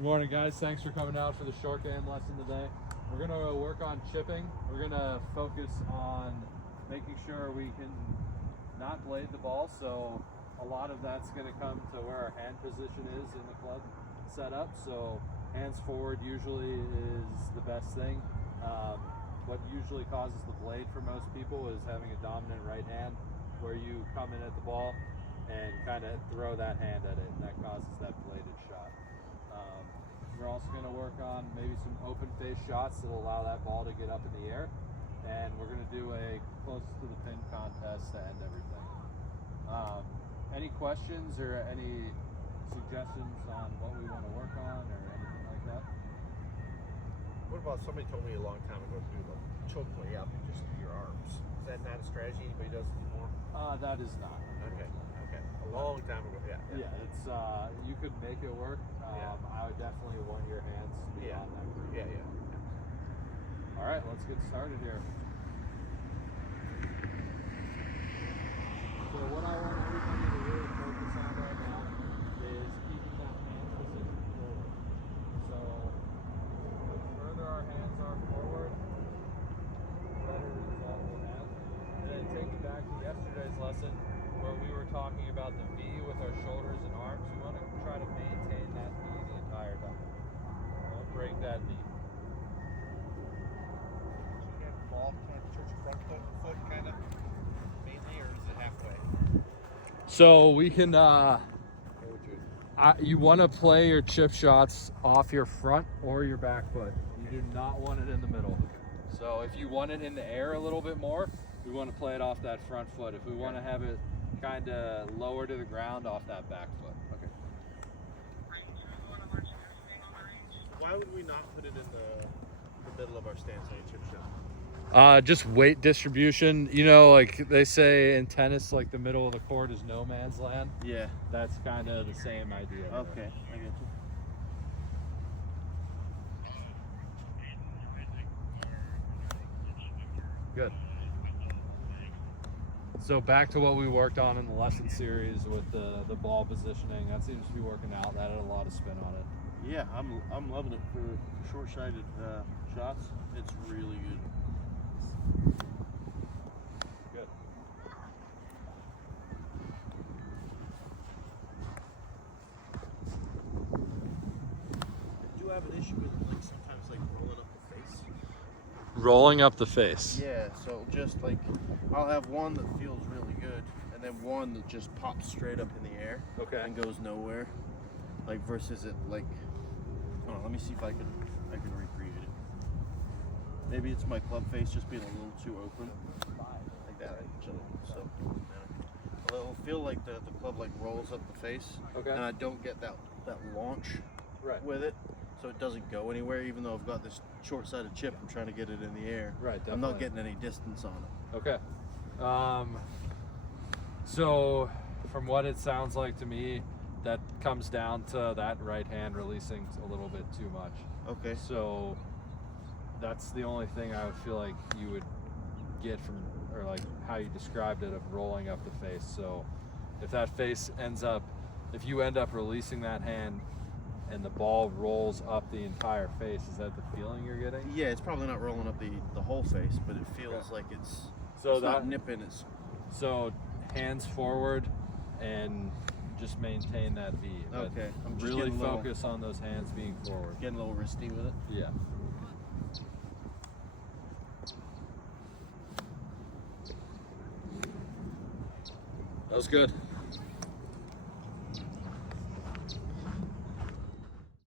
Good morning, guys. Thanks for coming out for the short game lesson today. We're going to work on chipping. We're going to focus on making sure we can not blade the ball, so a lot of that's going to come to where our hand position is in the club setup. So hands forward usually is the best thing. What usually causes the blade for most people is having a dominant right hand where you come in at the ball and kind of throw that hand at it, and that causes that bladed shot. We're also going to work on maybe some open face shots that will allow that ball to get up in the air, and we're going to do a closest to the pin contest to end everything. Any questions or any suggestions on what we want to work on or anything like that? What about somebody told me a long time ago to do the choke play up and just your arms? Is that not a strategy anybody does anymore? That is not. Okay. A long time ago, yeah. Yeah, it's you could make it work. I would definitely want your hands to be on that group. Yeah. All right, let's get started here. So what I want everybody to really focus on right now is keeping that hand position forward. So the further our hands are forward, the better result we'll have. And then taking back to yesterday's lesson where we were talking about the V with our shoulders and arms, we want to try to maintain that V the entire time. Don't break that V. Ball towards your front foot kind of mainly, or is it halfway? So we can, you want to play your chip shots off your front or your back foot. You do not want it in the middle. So if you want it in the air a little bit more, we want to play it off that front foot. If we want to have it kind of lower to the ground, off that back foot. Okay. Why would we not put it in the middle of our stance on a chip shot? Just weight distribution. You know, like they say in tennis, like the middle of the court is no man's land. Yeah. That's kind of the same idea. Okay, I get you. Good. So back to what we worked on in the lesson series with the ball positioning. That seems to be working out. That had a lot of spin on it. Yeah, I'm loving it for short-sighted shots. It's really good. Good. I do have an issue with like sometimes like rolling up the face. Rolling up the face. Yeah, so just like I'll have one that feels really good, and then one that just pops straight up in the air Okay. and goes nowhere. Like versus it like, hold on, let me see if I can recreate it. Maybe it's my club face just being a little too open, like that. So it'll feel like the club like rolls up the face, Okay. and I don't get that launch Right. with it, so it doesn't go anywhere. Even though I've got this short-sided chip, I'm trying to get it in the air. Right. I'm not definitely. getting any distance on it. Okay. So from what it sounds like to me, that comes down to that right hand releasing a little bit too much. Okay. So that's the only thing I would feel like you would get from, or like how you described it, of rolling up the face. So if that face if you end up releasing that hand and the ball rolls up the entire face, is that the feeling you're getting? Yeah, it's probably not rolling up the whole face, but it feels like it's not nipping. It's So hands forward and just maintain that V. But okay. I'm just really getting a little- focus on those hands being forward. getting a little risky with it. Yeah. That was good.